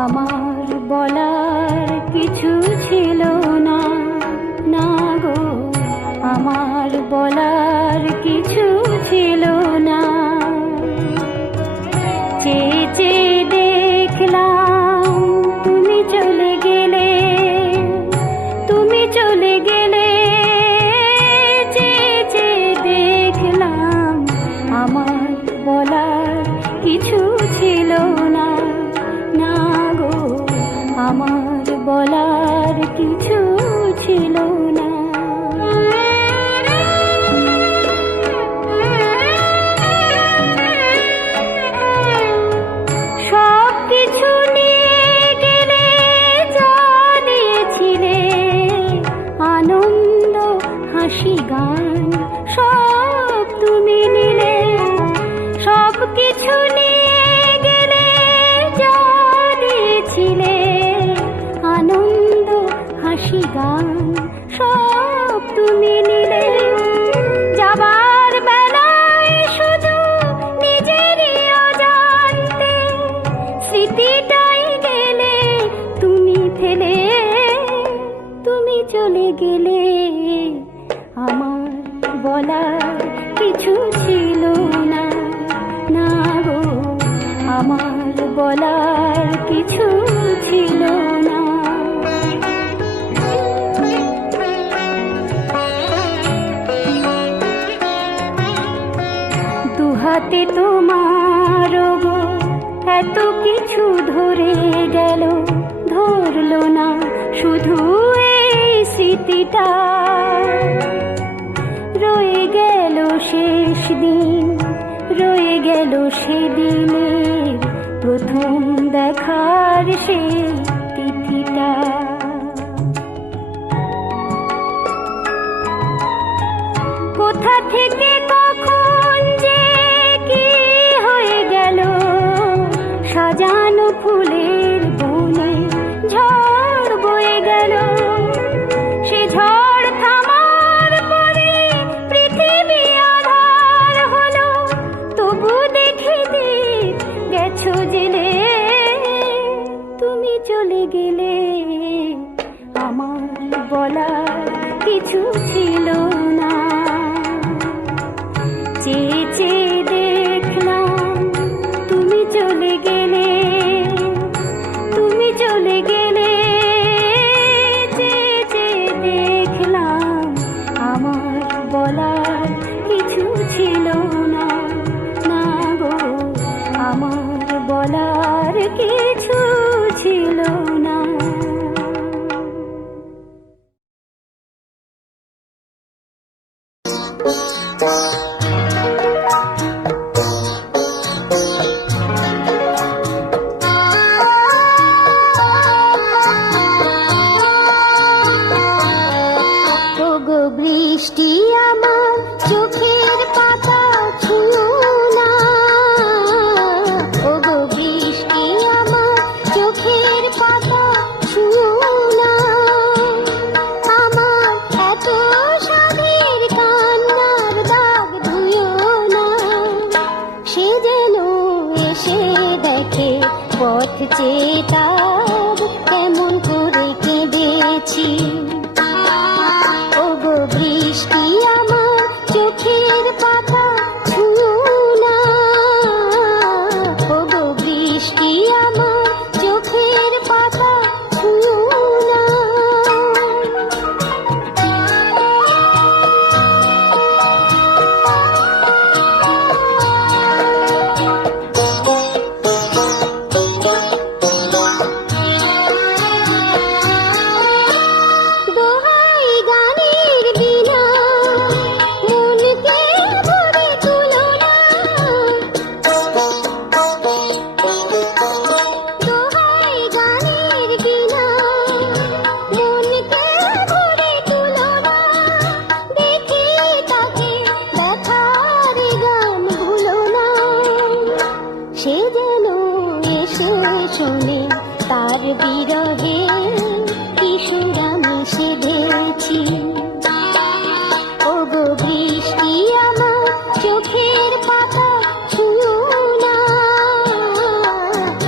আমার বলার কিছু ছিল না, না গো, আমার বলার কিছু ছিল না। চেয়ে চেয়ে দেখলাম তুমি চলে গেলে, তুমি চলে গেলে। চেয়ে চেয়ে দেখলাম আমার বলার কিছু ছিল না, না গো, আমার বলার কিছু ছিল না। সব কিছু নিয়ে গেলে, যা দিয়েছিলে আনন্দ হাসি গান, সব তুমি নিলে। সব কিছু নিয়ে গেলে, যা দিয়েছিলে আনন্দ হাসি গান, সব তুমি নিলে। যাবার বেলায় শুধু নিজেরই অজান্তে স্মৃতিটাই গেলে তুমি ফেলে, তুমি চলে গেলে। আমার বলার কিছু ছিল না, না গো, আমার বলার কিছু ছিল না। দুহাতে তোমার গো এত কিছু ধরে গেল, ধরলো না শুধু এই স্মৃতিটা। রয়ে গেল শেষ দিন, রয়ে গেল সেদিনের প্রথম দেখার সেই তিথিটা। কোথা থেকে কখন যে কি হয়ে গেল, সাজানো ফুলের বনে ঝড় বয়ে গেল। সে ঝড় থামার পরে পৃথিবী আধার হলো, তবু দেখে দিক গেছো জেলে। তুমি চলে গেলে, আমার বলার কিছু ছিল না। চেয়ে চেয়ে দেখলাম তুমি চলে গেলে, তুমি চলে গেলে। চেয়ে চেয়ে দেখলাম আমার বলার কিছু ছিল না, না গো, আমার বলার কিছু ছিল না। বৃষ্টি আমার চোখের পাতা ছুঁয়ো না, ও গো বৃষ্টি আমার চোখের পাতা ছুঁয়ো না। আমার এত সাধের কান্নার দাগ ধুয়ো না। সে যেন এসে দেখে পথ চেয়ে তার কেমন করে কেঁদেছি। বৃষ্টি আমার চোখের পাতা ছুঁয়ো না, ও গো বৃষ্টি আমার চোখের পাতা ছুঁয়ো না। শোনে তার বিরহে কিশোর আমি সেধেছি। ও গো বৃষ্টি আমার চোখের পাতা ছুঁয়ো না,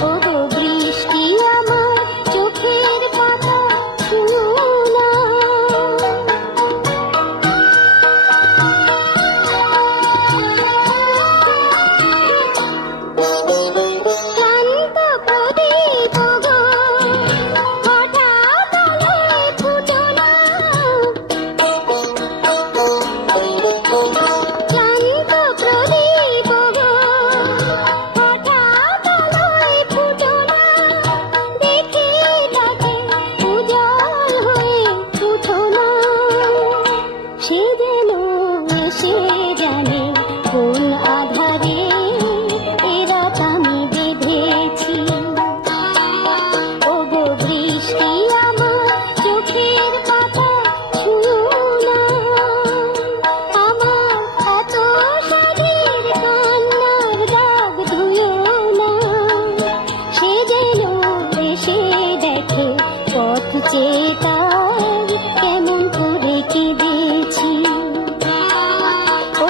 ও গো বৃষ্টি আমার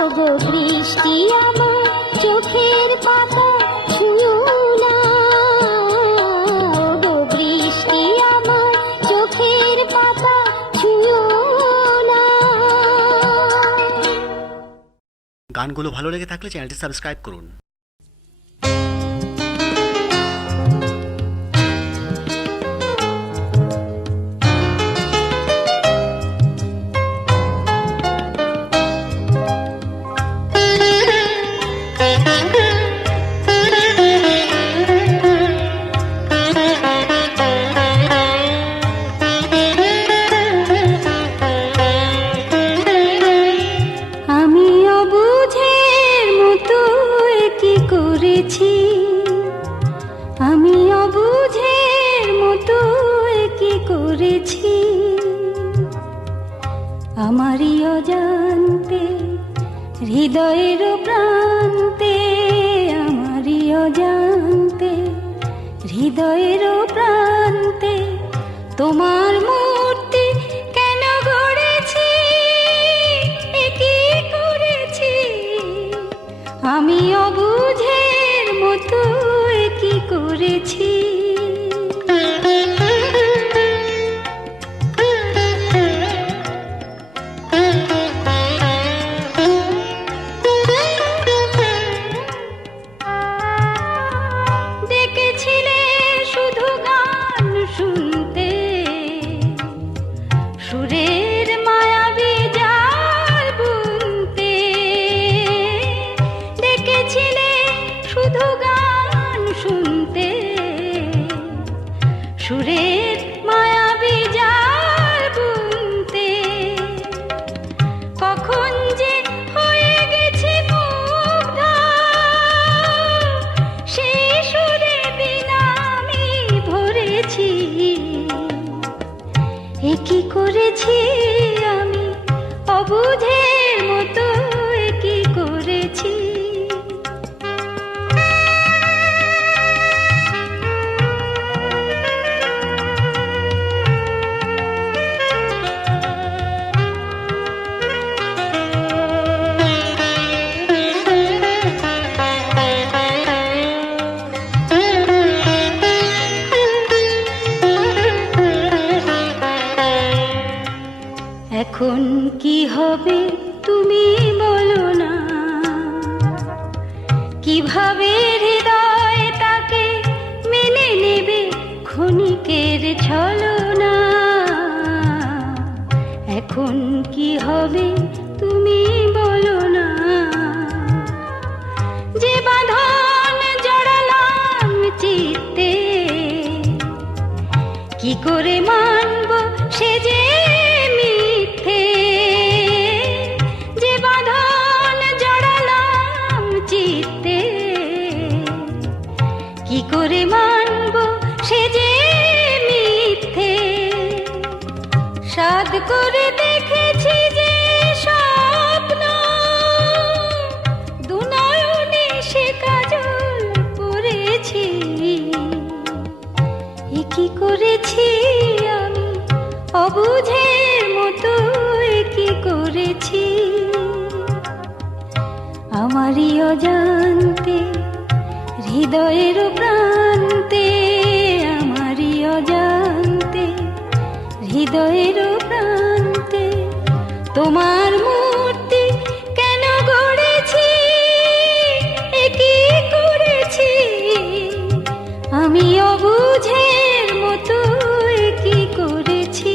ওগো বৃষ্টি আমার চোখের পাতা ছুঁয়ো না, ওগো বৃষ্টি আমার চোখের পাতা ছুঁয়ো না। গানগুলো ভালো লেগে থাকলে চ্যানেলটি সাবস্ক্রাইব করুন। আমি অবুঝের মতো কি করেছি, আমি অবুঝের মতো কি করেছি, আমারই অজান্তে হৃদয়ের প্রান্তে, আমারই অজান্তে হৃদয়ের প্রান্তে তোমার মূর্তি কেন গড়েছি, এ কি করেছি, আমি অবুঝের মতো কি করেছি। ডেকেছিলে শুধু গান শুনতে, সুরের মায়াবী জাল বুনতে, ডেকেছিলে শুধু গান শুনতে, সুরের মায়াবী জাল বুনতে, কখন যে হয়ে গেছি মুগ্ধ, সেই সুরে বিনা আমি ভরেছি, এ কি করেছি আমি অবুঝের মতো এ কি করেছি। এখন কি হবে তুমি বলো না, কিভাবে হৃদয় তাকে মেনে নেবে ক্ষণিকের ছলনা, এখন কি হবে তুমি বলো না, যে বাঁধন জড়ালাম চিত্তে, কি করে মানব সে যে মিথ্যে, যে বাঁধন জড়ালাম চিত্তে, কি করে মানব সে যে মিথ্যে, সাধ করে দেখেছি যে স্বপ্ন, দুনয়নে সে কাজল পড়েছি, এ কি করেছি আমি অবুঝের মতো এ কি করেছি, আমারই অজান্তে হৃদয়ের প্রান্তে, আমারই অজান্তে হৃদয়ের প্রান্তে তোমার মূর্তি কেন গড়েছি, এ কি করেছি আমি অবুঝের মতো এ কি করেছি।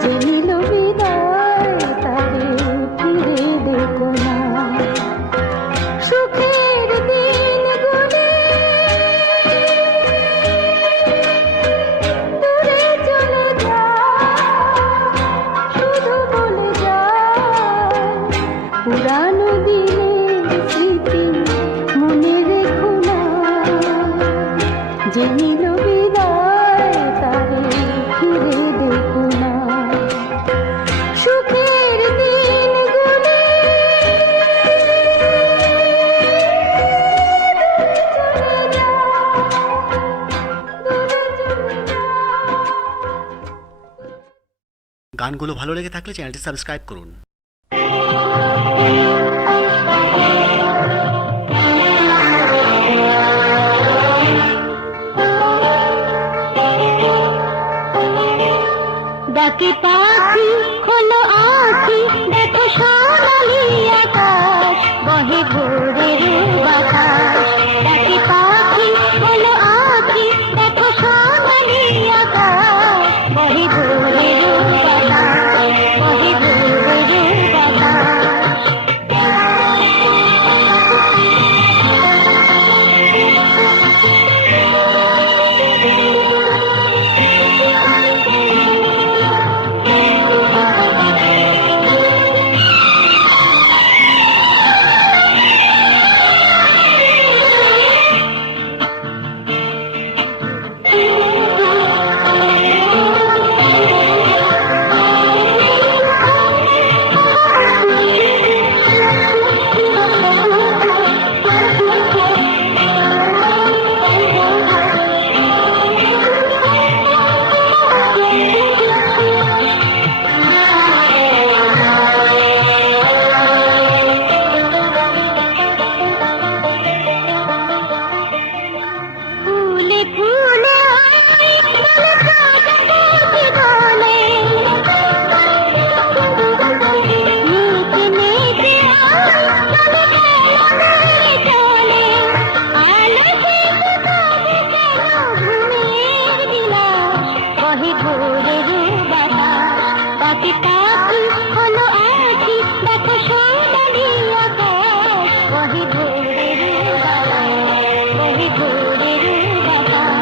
যে নিল বিদায় তারে ফিরে দেখো না। সুখের দিন গুনে দূরে চলে যায়, শুধু বলে যায় পুরানো দিনের স্মৃতি মনে রেখো না। যে নিল বিদায় তারে ফিরে দেখো না। সুখের দিন গুনে দূরে চলে যায়। গানগুলো ভালো লেগে থাকলে চ্যানেলটি সাবস্ক্রাইব করুন। ডাকে পাখি খোলো আঁখি দেখো সোনালি আকাশ বহে ভোরের বাতাস। ডাকে পাখি খোলো আঁখি দেখো সোনালি আকাশ বহে ভোরের বাতাস, বহে ভোরের বাতাস। ফুলে ফুলে আয় বলে কাঁদে বলে নেচে নেচে আয় চলে খেলা চলে আলো থেকে তবে কেন ঘুমের বিলাস বহে ভোরের বাতাস। ডাকে পাখি হলো আঁখি দেখো সোনালি আকাশ বহে ভোরের বাতাস, বহে ভোরের বাতাস।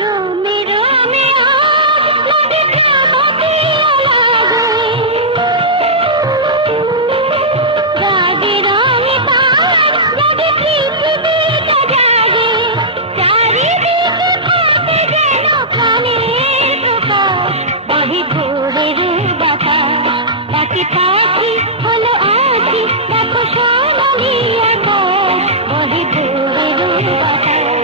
রোমে রোমে আজ লাগে প্রাণকে লাগে, রাগে রঙে পায় জাগে পৃথিবীটা জাগে, চারিদিকে থাকে যেন প্রাণের প্রকাশ বহে ভোরের বাতাস। ডাকে পাখি হলো আঁখি দেখো সোনালি আকাশ বহে ভোরের বাতাস।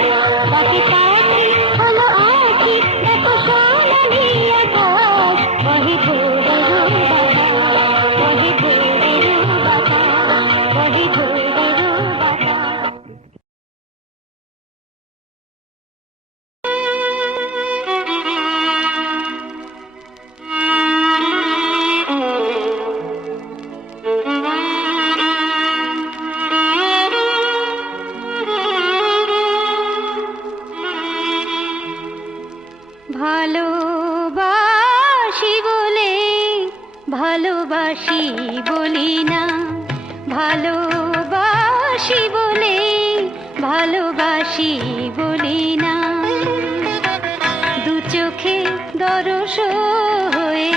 ডাকে পাখি হলো আঁখি দেখো সোনালি আকাশ বহে ভোরের বাতাস, বহে ভোরের বাতাস, বহে ভোরের বাতাস। ভালোবাসি বলে ভালোবাসি বলি না, ভালোবাসি বলে ভালোবাসি বলি না। দু চোখে দরস হয়ে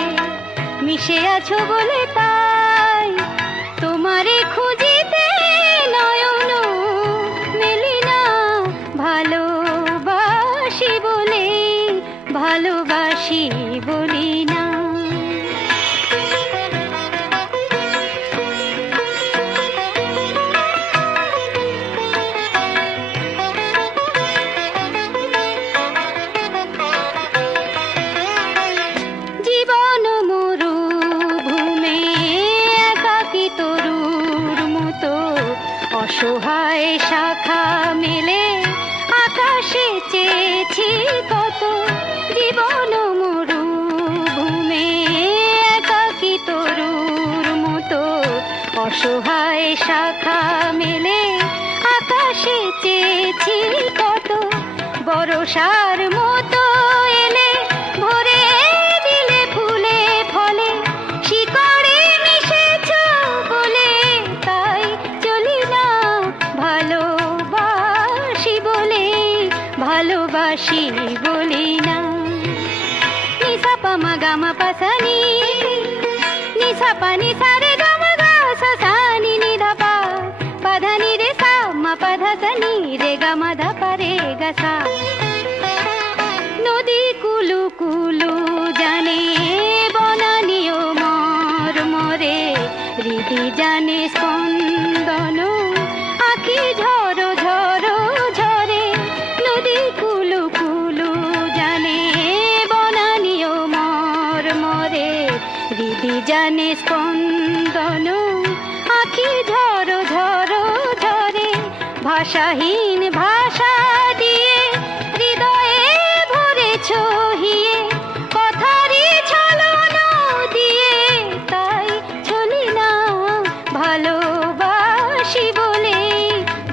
মিশে আছো বলে তাই তোমারে খুঁজিতে নয়ন মেলি না। ভালোবাসি বলে ভালোবাসি বলি না। জীবন মরুভূমে অসহায় শাখা মেলে আকাশে চেয়েছি কত, জীবন মরুভূমে একাকী তরুর মতো। অসহায় শাখা মেলে আকাশে চেয়েছি কত, বরষার মতো এলে ভরে দিলে ফুলে ফলে, শিকড়ে মিশেছ বলে তাই চলি না, ভালোবাসি বলে, ভালোবাসি বলি না। নিসা পামা গামা পাসানি, নিসা পানি সারে গামা গা সাসানি নিধা পা, পাধানি রে সা মা পাধা সানি রে গামা ধা পা রে গা সা। নদী কুলু কুলু জানে বনানিও মর মরে, হৃদি জানে স্পন্দন আখি ঝরো ঝরো ঝরে। নদী কুলু কুলু জানে বনানিও মর মরে, হৃদি জানে স্পন্দন আখি ঝরো ঝরো ঝরে। ভাষাহীন ভাষা দিয়ে হৃদয়ে ভরেছ হিয়ে, কথারই ছলনা দিয়ে তাই চলি না, ভালোবাসি বলে,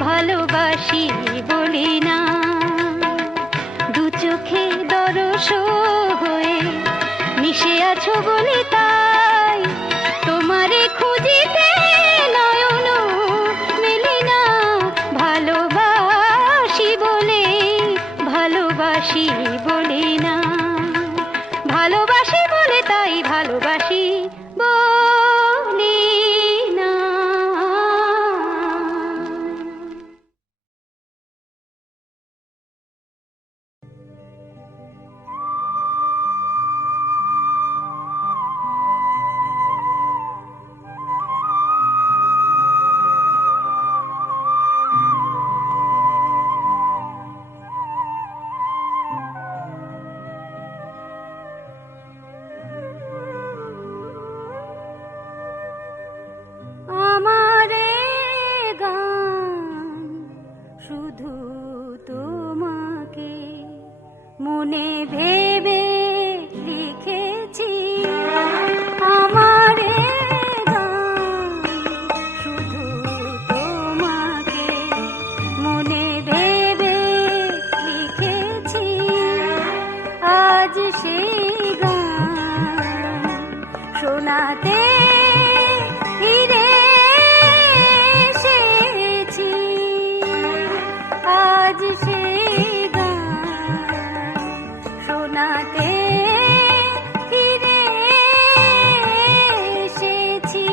ভালোবাসি বলি না। দু চোখে দরস হয়ে মিশে আছো বলে তাই তোমারে খুঁজিতে নয়ন মেলে না, ভালোবাসি বলে, ভালোবাসি বলি না। ভালোবাসি বলে তাই ভালোবাসি বলি না। আমারে গান শুধু তোমাকে মনে ভেবে লিখেছি। আমারে গান শুধু তোমাকে মনে ভেবে লিখেছি। আজ সেই গান শোনাতে ফিরে এসেছি। আজ সেই গান শোনাতে ফিরে এসেছি।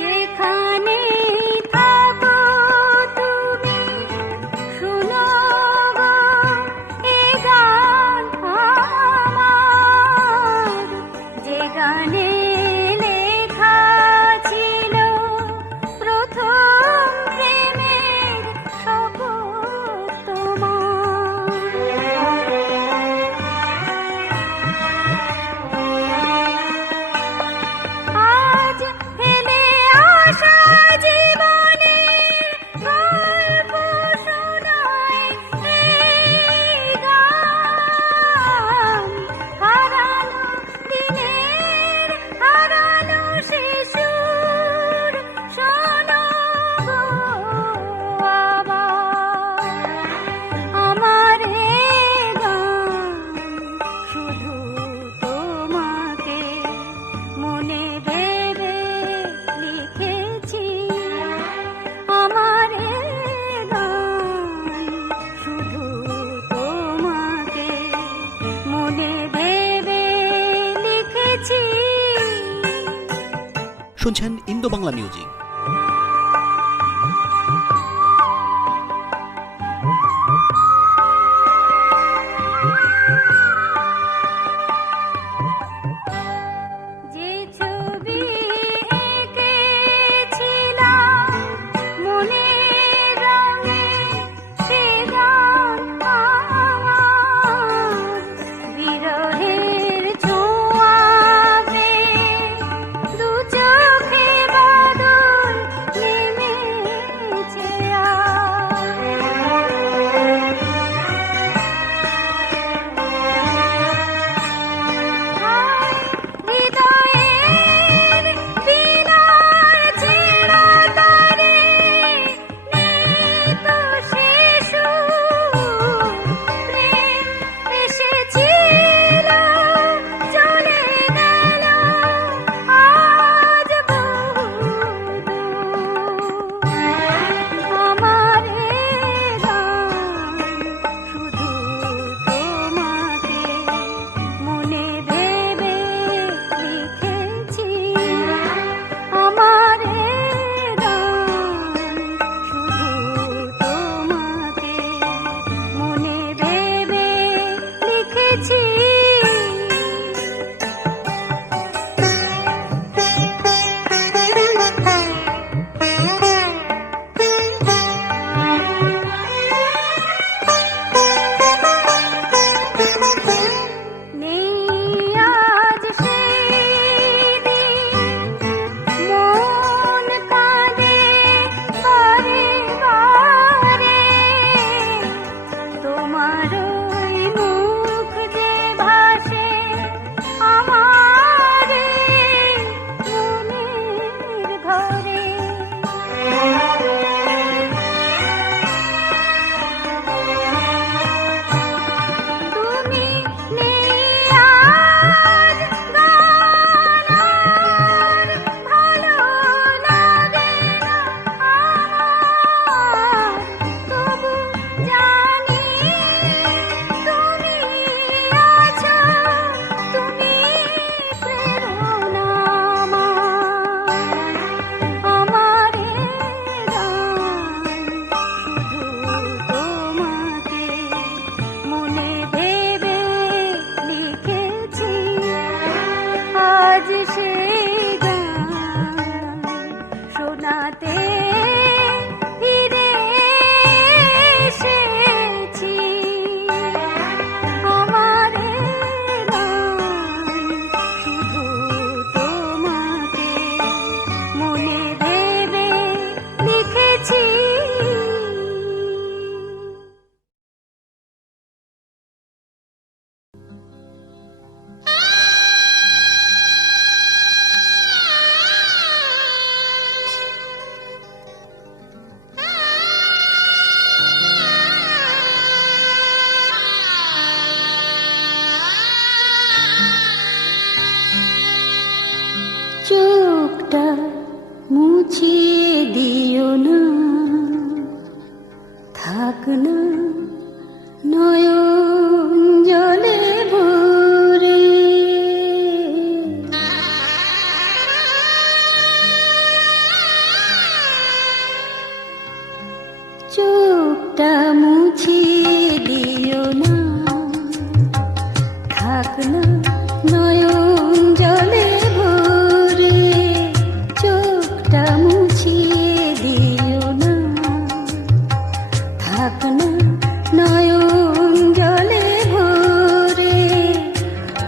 যেখানে থাকো তুমি শুনো গো এ গান আমার, যে গানে লেখা ছিল প্রথম প্রেমের শপথ তোমার। আজ ফেলে আসা জীবনে গল্প শোনায় এই গান। হারানো দিনের হারানো শিশুর শোনো গো আবার। আমার এই গান শুধু তোমাকে মনে ভেবে লিখেছি। আমার এই গান শুধু তোমাকে মনে ভেবে লিখেছি। শুনছেন ইন্দো বাংলা মিউজিক। যে ছবি এঁকেছিলাম মনের রঙে, সে গান আমার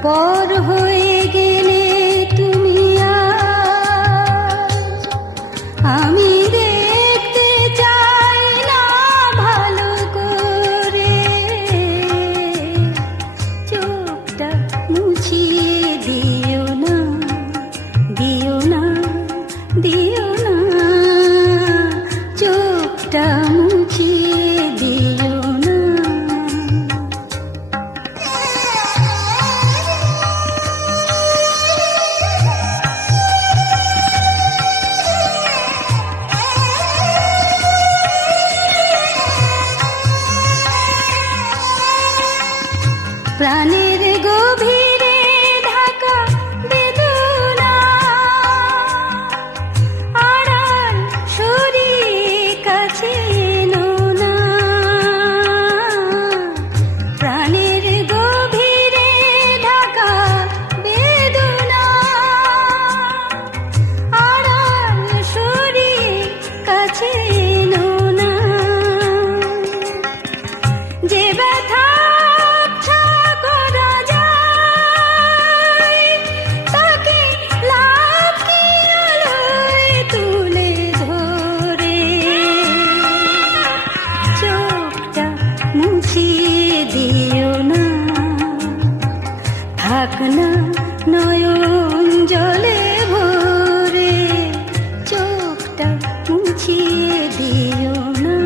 পর হয়ে গেলে তুমি আজ, আমি দেখতে চাই না ভালো করে, চোখটা মুছিয়ে দিও না, দিও না, দিও না, চোখটা মুছিয়ে দিও না। প্রাণের গভীরে ঢাকা বেদনা, আড়াল সরিয়ে কাছে এলো না। প্রাণের গভীরে ঢাকা বেদনা, আড়াল সরিয়ে কাছে এলো না। যে ব্যথা থাক না নয়ন জলে ভরে, চোখটা মুছিয়ে দিও না।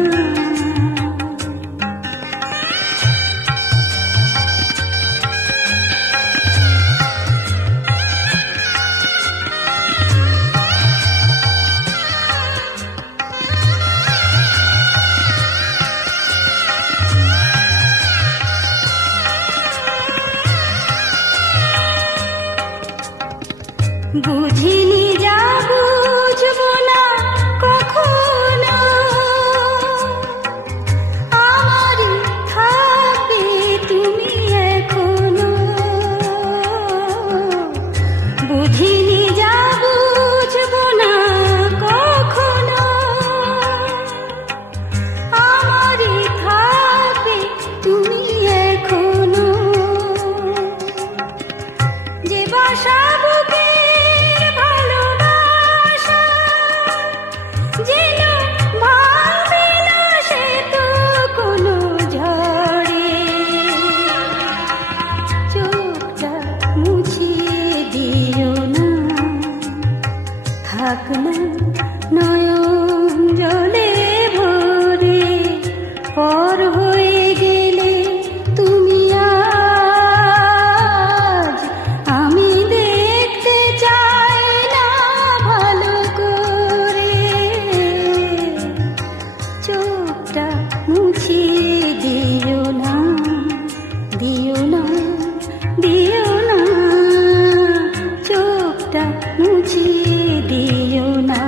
বুঝিনি যা বুঝবো না কখনো, আমারই থাকবে তুমি এখনো। বুঝিনি যা বুঝবো না কখনো, আমারই থাকবে তুমি এখনো। যে বাসা বুকে থাক না নয়ন জলে ভরে, পর হয়ে গেলে তুমি আজ, আমি দেখতে চাই না ভালো করে, চোখটা মুছিয়ে দিও না, দিও না, দিও না, চোখটা মুছিয়ে দিও না।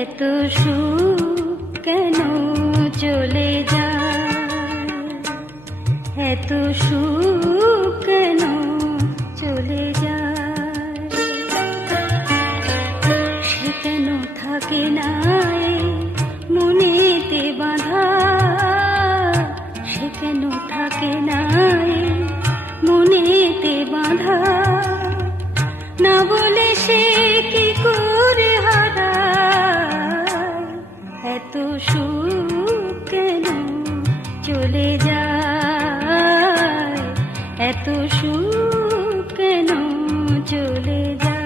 এত সুখ কেন চলে যায়, এত সুখ কেন চলে যায়, সে কেন থাকে না মনেতে বাঁধা, সে কেন থাকে না মনেতে বাঁধা, না বলে সে কি করে হারায়, এত সুখ কেন চলে যায়, এত সুখ কেন চলে যায়।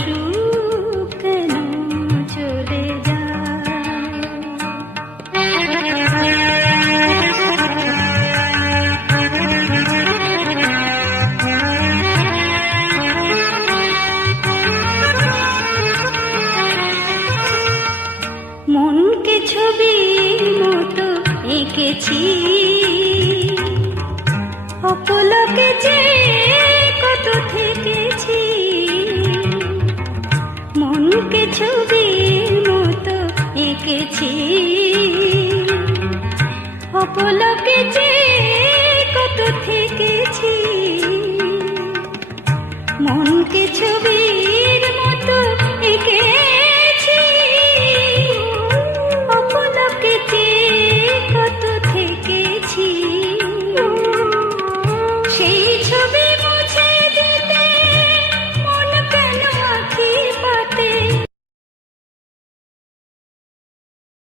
সুখ কেন চলে মনকে ছবির মতো এঁকেছি, অপলকে যে কত থেকেছি। মনকে ছবির মতো এঁকেছি, অপলকে যে